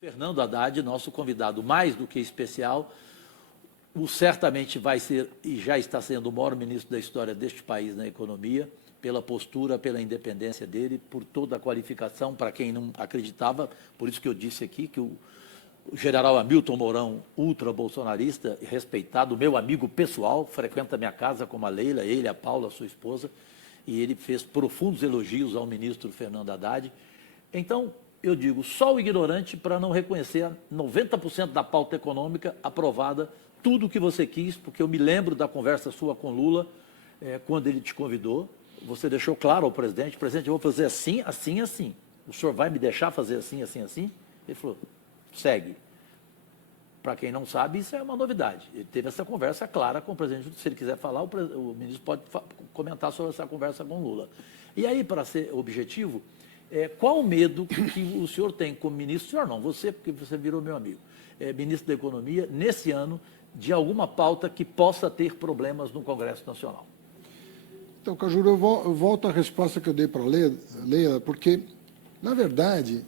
Fernando Haddad, nosso convidado mais do que especial, certamente vai ser e já está sendo o maior ministro da história deste país na economia, pela postura, pela independência dele, por toda a qualificação, para quem não acreditava, por isso que eu disse aqui que o general Hamilton Mourão, ultra-bolsonarista, respeitado, meu amigo pessoal, frequenta minha casa como a Leila, ele, a Paula, sua esposa, e ele fez profundos elogios ao ministro Fernando Haddad. Então, eu digo, só o ignorante para não reconhecer 90% da pauta econômica aprovada, tudo o que você quis, porque eu me lembro da conversa sua com Lula, quando ele te convidou, você deixou claro ao presidente, eu vou fazer assim, assim, assim. O senhor vai me deixar fazer assim, assim, assim? Ele falou, segue. Para quem não sabe, isso é uma novidade. Ele teve essa conversa clara com o presidente. Se ele quiser falar, o ministro pode comentar sobre essa conversa com Lula. E aí, para ser objetivo, qual o medo que o senhor tem como ministro, o senhor não, você, porque você virou meu amigo, ministro da Economia, nesse ano, de alguma pauta que possa ter problemas no Congresso Nacional? Então, Cajuru, eu volto à resposta que eu dei para a Leila, porque, na verdade,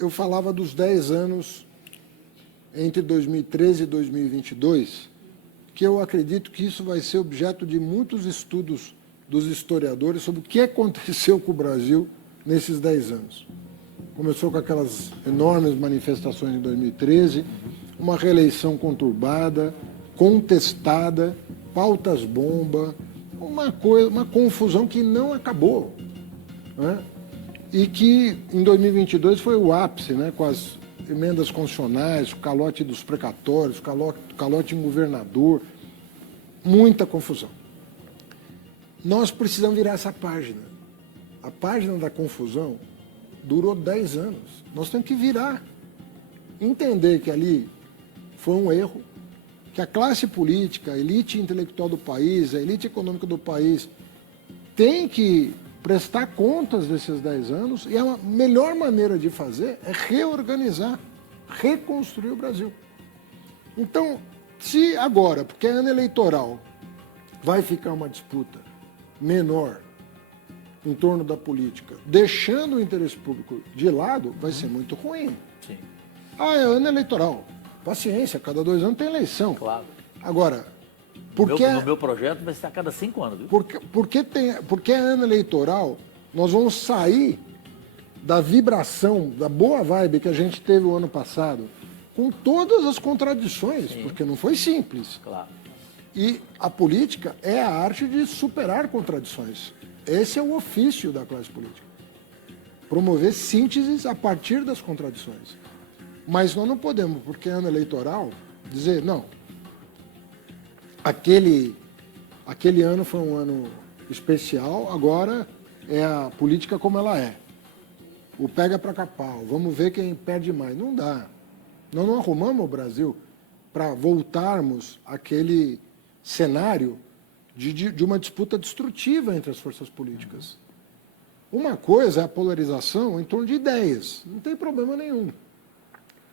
eu falava dos 10 anos entre 2013 e 2022, que eu acredito que isso vai ser objeto de muitos estudos dos historiadores sobre o que aconteceu com o Brasil nesses 10 anos. Começou com aquelas enormes manifestações em 2013, uma reeleição conturbada, contestada, pautas-bomba, uma confusão que não acabou, né? E que em 2022 foi o ápice, né? Com as emendas constitucionais, o calote dos precatórios, o calote em governador, muita confusão. Nós precisamos virar essa página. A página da confusão durou 10 anos. Nós temos que virar. Entender que ali foi um erro, que a classe política, a elite intelectual do país, a elite econômica do país tem que prestar contas desses 10 anos e a melhor maneira de fazer é reorganizar, reconstruir o Brasil. Então, se agora, porque é ano eleitoral, vai ficar uma disputa menor em torno da política, deixando o interesse público de lado, vai ser muito ruim. Sim. É ano eleitoral. Paciência, cada 2 anos tem eleição. Claro. Agora, no meu projeto vai ser a cada 5 anos, viu? Porque é ano eleitoral, nós vamos sair da vibração, da boa vibe que a gente teve o ano passado, com todas as contradições, sim, porque não foi simples. Claro. E a política é a arte de superar contradições. Esse é o ofício da classe política. Promover sínteses a partir das contradições. Mas nós não podemos, porque é ano eleitoral, dizer, não, aquele ano foi um ano especial, agora é a política como ela é. O pega para capau, vamos ver quem perde mais. Não dá. Nós não arrumamos o Brasil para voltarmos àquele cenário de uma disputa destrutiva entre as forças políticas. Uma coisa é a polarização em torno de ideias, não tem problema nenhum.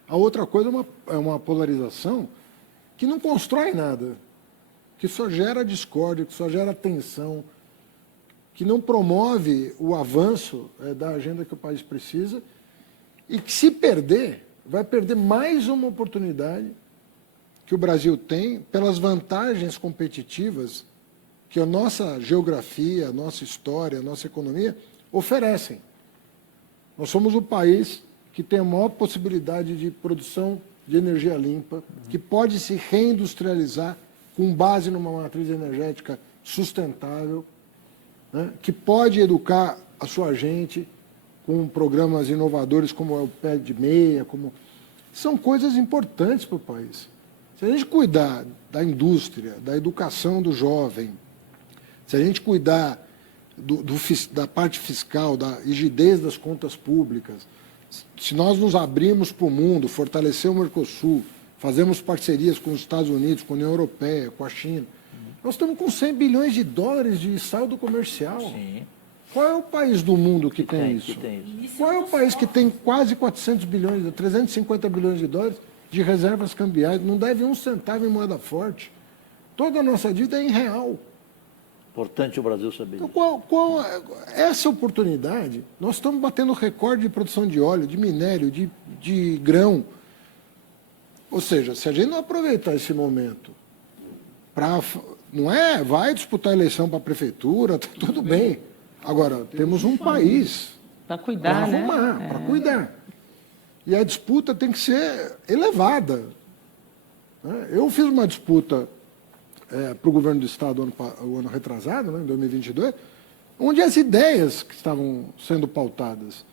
A outra coisa é uma polarização que não constrói nada, que só gera discórdia, que só gera tensão, que não promove o avanço da agenda que o país precisa e que, se perder, vai perder mais uma oportunidade que o Brasil tem pelas vantagens competitivas que a nossa geografia, a nossa história, a nossa economia oferecem. Nós somos o país que tem a maior possibilidade de produção de energia limpa, que pode se reindustrializar com base numa matriz energética sustentável, né, que pode educar a sua gente com programas inovadores como é o Pé de Meia, são coisas importantes para o país. Se a gente cuidar da indústria, da educação do jovem, se a gente cuidar da parte fiscal, da rigidez das contas públicas, se nós nos abrirmos para o mundo, fortalecer o Mercosul, fazemos parcerias com os Estados Unidos, com a União Europeia, com a China, nós estamos com 100 bilhões de dólares de saldo comercial. Sim. Qual é o país do mundo que tem isso? Qual é o país que tem quase 400 bilhões, 350 bilhões de dólares de reservas cambiais, não deve um centavo em moeda forte? Toda a nossa dívida é em real. Importante o Brasil saber Então, disso. essa oportunidade? Nós estamos batendo recorde de produção de óleo, de minério, de grão. Ou seja, se a gente não aproveitar esse momento para... Não é, vai disputar a eleição para a prefeitura, tá tudo bem. Agora, temos um país para cuidar, para arrumar, né? para cuidar. E a disputa tem que ser elevada. Eu fiz uma disputa para o governo do Estado o ano retrasado, né, em 2022, onde as ideias que estavam sendo pautadas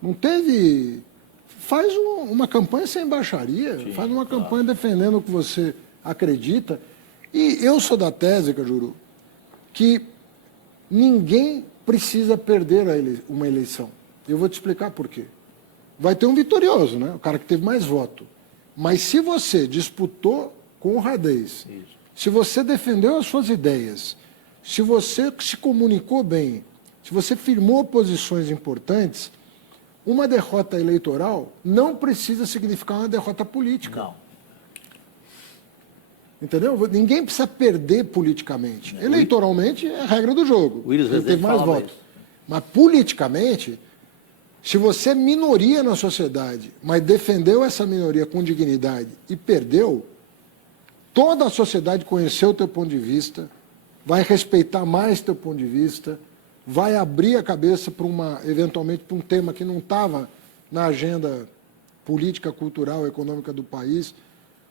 não teve... Faz uma campanha sem baixaria, Sim, faz uma claro. campanha defendendo o que você acredita. E eu sou da tese, Cajuru, que ninguém precisa perder uma eleição. Eu vou te explicar por quê. Vai ter um vitorioso, né? O cara que teve mais voto. Mas se você disputou com honradez, se você defendeu as suas ideias, se você se comunicou bem, se você firmou posições importantes, uma derrota eleitoral não precisa significar uma derrota política. Não. Entendeu? Ninguém precisa perder politicamente. Eleitoralmente é a regra do jogo. O Willis Ele teve Rezende mais falava votos. isso. Mas politicamente, se você é minoria na sociedade, mas defendeu essa minoria com dignidade e perdeu, toda a sociedade conheceu o teu ponto de vista, vai respeitar mais teu ponto de vista, vai abrir a cabeça para eventualmente para um tema que não estava na agenda política, cultural, econômica do país.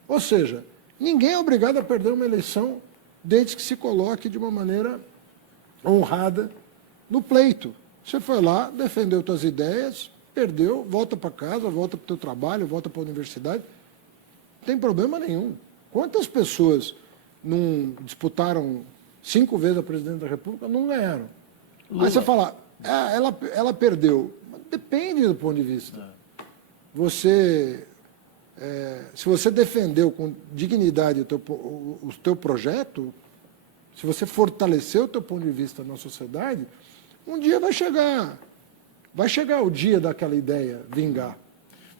Ou seja, ninguém é obrigado a perder uma eleição desde que se coloque de uma maneira honrada no pleito. Você foi lá, defendeu suas ideias, perdeu, volta para casa, volta para o teu trabalho, volta para a universidade. Não tem problema nenhum. Quantas pessoas não disputaram 5 vezes a presidente da República, não ganharam? Lula. Aí você fala, ela perdeu. Mas depende do ponto de vista. Você, se você defendeu com dignidade o teu projeto, se você fortaleceu o teu ponto de vista na sociedade, um dia vai chegar o dia daquela ideia vingar.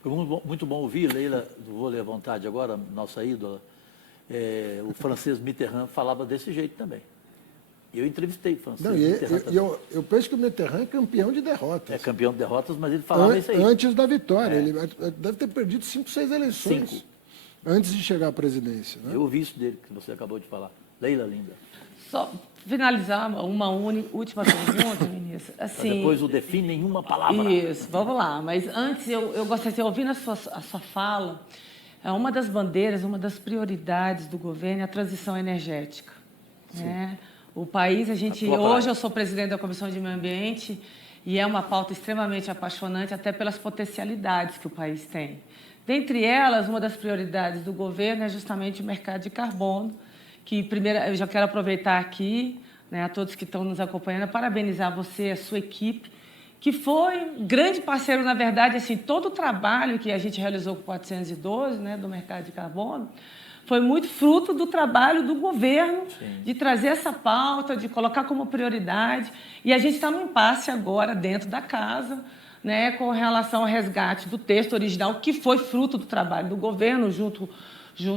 Foi muito bom ouvir, Leila, vou ler à vontade agora, nossa ídola. O francês Mitterrand falava desse jeito também. Eu entrevistei o francês Mitterrand também. Eu penso que o Mitterrand é campeão de derrotas. É campeão de derrotas, mas ele falava isso aí. Antes da vitória. Ele deve ter perdido 5, 6 eleições 5. antes de chegar à presidência. Né? Eu ouvi isso dele, que você acabou de falar. Leila, linda. Só finalizar uma última pergunta, ministro. Assim, Depois o define em uma palavra. Isso, vamos lá. Mas antes, eu gostaria de ouvir a sua fala. Uma das bandeiras, uma das prioridades do governo é a transição energética. Né? O país, hoje eu sou presidente da Comissão de Meio Ambiente e é uma pauta extremamente apaixonante, até pelas potencialidades que o país tem. Dentre elas, uma das prioridades do governo é justamente o mercado de carbono, que primeiro eu já quero aproveitar aqui, né, a todos que estão nos acompanhando, parabenizar você, a sua equipe, que foi um grande parceiro, na verdade, assim, todo o trabalho que a gente realizou com o 412, né, do mercado de carbono, foi muito fruto do trabalho do governo, de trazer essa pauta, de colocar como prioridade. E a gente está num impasse agora dentro da casa, né, com relação ao resgate do texto original, que foi fruto do trabalho do governo, junto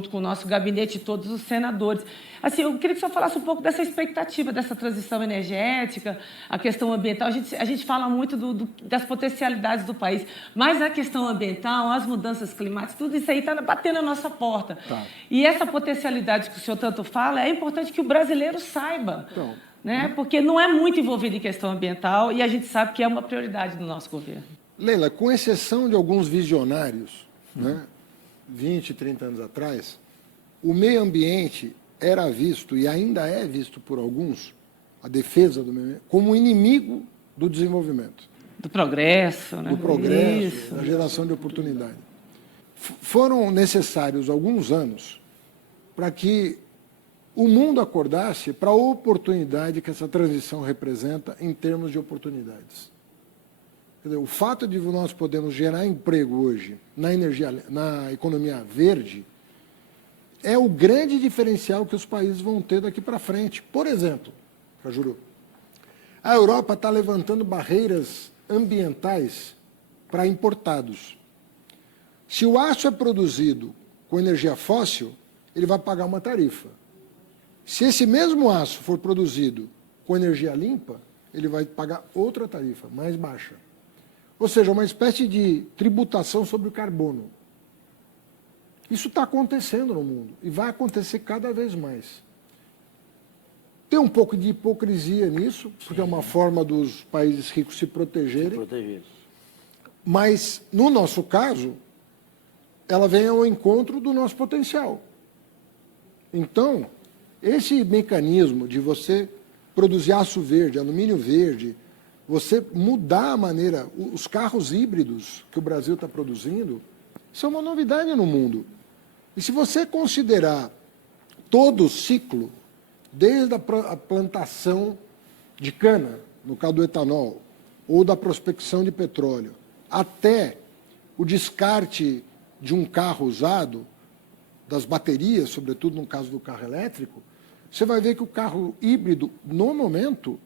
com o nosso gabinete e todos os senadores. Assim, eu queria que o senhor falasse um pouco dessa expectativa, dessa transição energética, a questão ambiental. A gente fala muito das potencialidades do país, mas a questão ambiental, as mudanças climáticas, tudo isso aí está batendo na nossa porta. Tá. E essa potencialidade que o senhor tanto fala, é importante que o brasileiro saiba, né? Porque não é muito envolvido em questão ambiental e a gente sabe que é uma prioridade do nosso governo. Leila, com exceção de alguns visionários, né, 20, 30 anos atrás, o meio ambiente era visto, e ainda é visto por alguns, a defesa do meio ambiente, como inimigo do desenvolvimento. Do progresso, né? Do progresso, Isso. da geração de oportunidade. Foram necessários alguns anos para que o mundo acordasse para a oportunidade que essa transição representa em termos de oportunidades. Quer dizer, o fato de nós podermos gerar emprego hoje na economia verde é o grande diferencial que os países vão ter daqui para frente. Por exemplo, Cajuru, a Europa está levantando barreiras ambientais para importados. Se o aço é produzido com energia fóssil, ele vai pagar uma tarifa. Se esse mesmo aço for produzido com energia limpa, ele vai pagar outra tarifa, mais baixa. Ou seja, uma espécie de tributação sobre o carbono. Isso está acontecendo no mundo e vai acontecer cada vez mais. Tem um pouco de hipocrisia nisso, porque é uma forma dos países ricos se protegerem. Mas, no nosso caso, ela vem ao encontro do nosso potencial. Então, esse mecanismo de você produzir aço verde, alumínio verde, você mudar a maneira, os carros híbridos que o Brasil está produzindo, isso é uma novidade no mundo. E se você considerar todo o ciclo, desde a plantação de cana, no caso do etanol, ou da prospecção de petróleo, até o descarte de um carro usado, das baterias, sobretudo no caso do carro elétrico, você vai ver que o carro híbrido, no momento,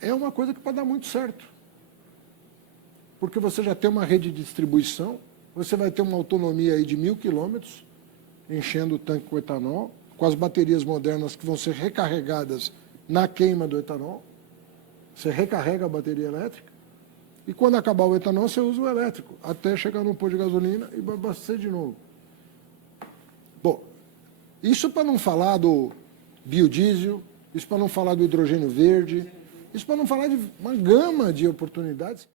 é uma coisa que pode dar muito certo. Porque você já tem uma rede de distribuição, você vai ter uma autonomia aí de 1.000 quilômetros, enchendo o tanque com etanol, com as baterias modernas que vão ser recarregadas na queima do etanol. Você recarrega a bateria elétrica, e quando acabar o etanol, você usa o elétrico, até chegar num posto de gasolina e abastecer de novo. Bom, isso para não falar do biodiesel, isso para não falar do hidrogênio verde, isso para não falar de uma gama de oportunidades.